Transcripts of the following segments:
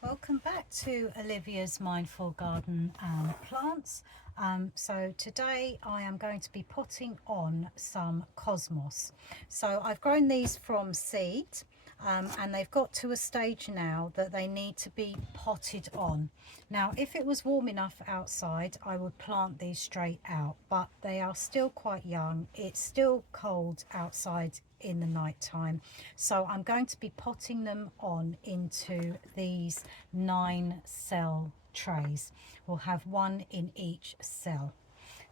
Welcome back to Olivia's Mindful Garden and Plants. So today I am going to be potting on some cosmos. So I've grown these from seed, and they've got to a stage now that they need to be potted on. Now if it was warm enough outside I would plant these straight out, but they are still quite young. It's still cold outside in the night time, so I'm going to be potting them on into these 9 cell trays. We'll have one in each cell.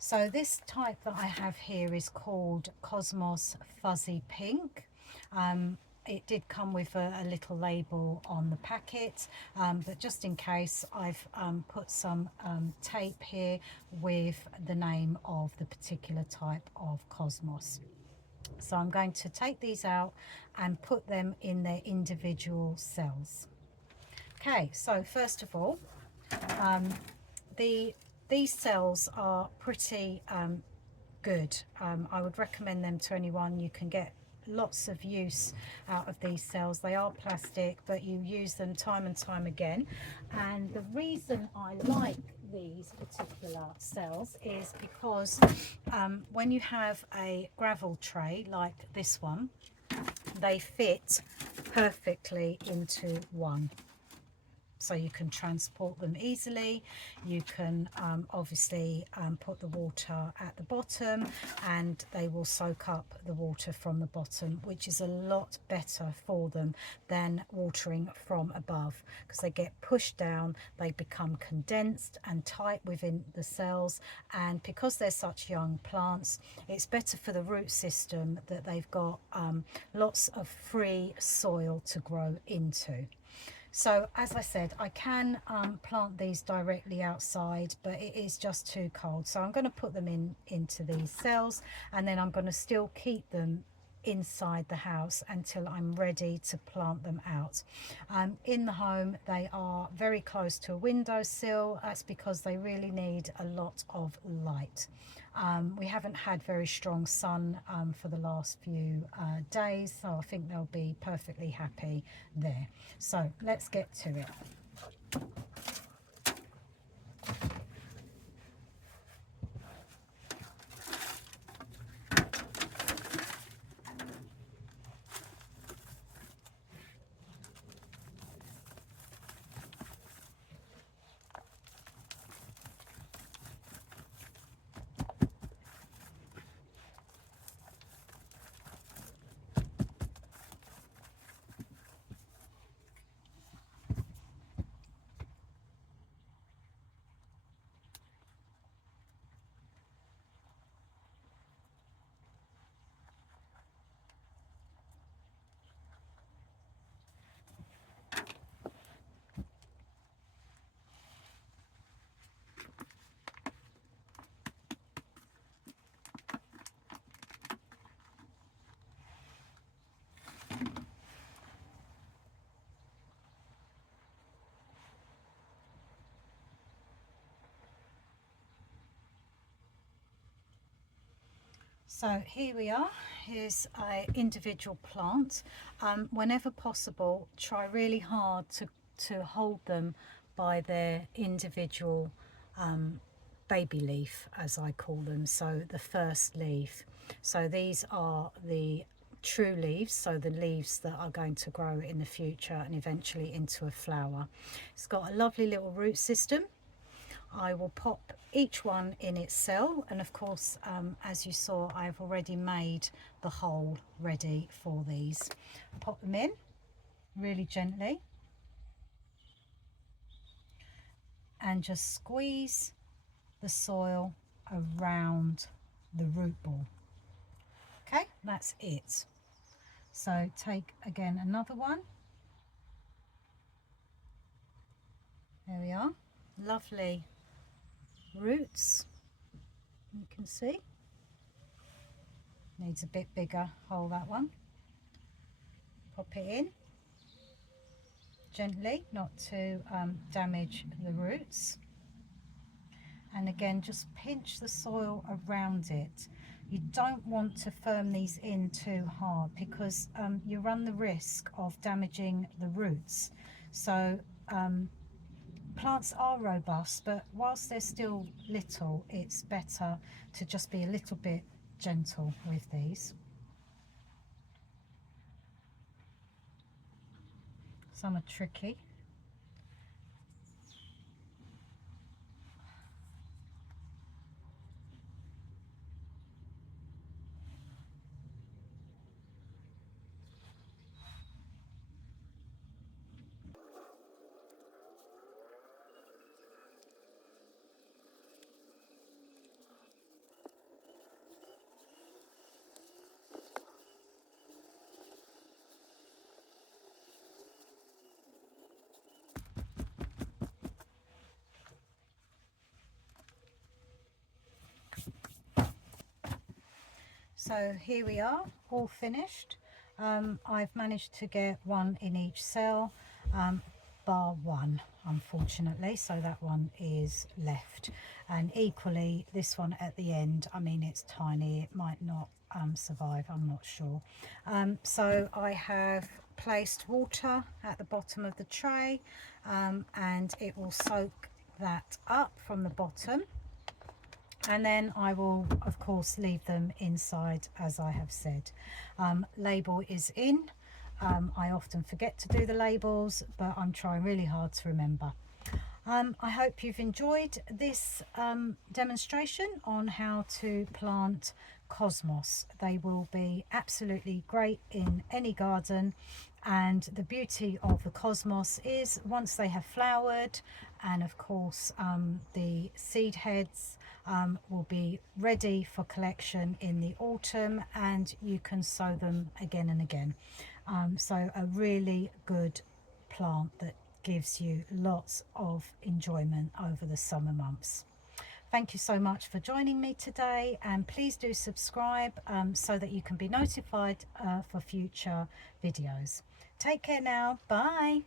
So this type that I have here is called Cosmos Fuzzy Pink. It did come with a little label on the packet, but just in case I've put some tape here with the name of the particular type of cosmos. So I'm going to take these out and put them in their individual cells. Okay, so first of all, these cells are pretty good. I would recommend them to anyone. You can get lots of use out of these cells. They are plastic, but you use them time and time again. And the reason I like these particular cells is because when you have a gravel tray like this one, they fit perfectly into one. So you can transport them easily. You can obviously put the water at the bottom and they will soak up the water from the bottom, which is a lot better for them than watering from above, because they get pushed down, they become condensed and tight within the cells, and because they're such young plants, it's better for the root system that they've got lots of free soil to grow into. So as I said, I can plant these directly outside, but it is just too cold. So I'm going to put them into these cells, and then I'm going to still keep them inside the house until I'm ready to plant them out. In the home, they are very close to a windowsill. That's because they really need a lot of light. We haven't had very strong sun for the last few days, so I think they'll be perfectly happy there. So let's get to it. So here we are. Here's an individual plant. Whenever possible, try really hard to hold them by their individual baby leaf, as I call them, so the first leaf. So these are the true leaves, so the leaves that are going to grow in the future and eventually into a flower. It's got a lovely little root system. I will pop each one in its cell, and of course as you saw, I've already made the hole ready for these. Pop them in really gently and just squeeze the soil around the root ball. Okay, that's it. So take again another one. There we are. Lovely roots, you can see. Needs a bit bigger hole, that one. Pop it in gently, not to damage the roots. And again, just pinch the soil around it. You don't want to firm these in too hard because you run the risk of damaging the roots. So plants are robust, but whilst they're still little, it's better to just be a little bit gentle with these. Some are tricky. So here we are, all finished. I've managed to get one in each cell, bar one, unfortunately, so that one is left. And equally, this one at the end, I mean, it's tiny, it might not survive, I'm not sure. So I have placed water at the bottom of the tray, and it will soak that up from the bottom. And then I will of course leave them inside, as I have said. Label is in. I often forget to do the labels, but I'm trying really hard to remember. I hope you've enjoyed this demonstration on how to plant cosmos. They will be absolutely great in any garden, and the beauty of the cosmos is once they have flowered, and of course the seed heads will be ready for collection in the autumn, and you can sow them again and again. So a really good plant that gives you lots of enjoyment over the summer months. Thank you so much for joining me today, and please do subscribe so that you can be notified for future videos. Take care now. Bye.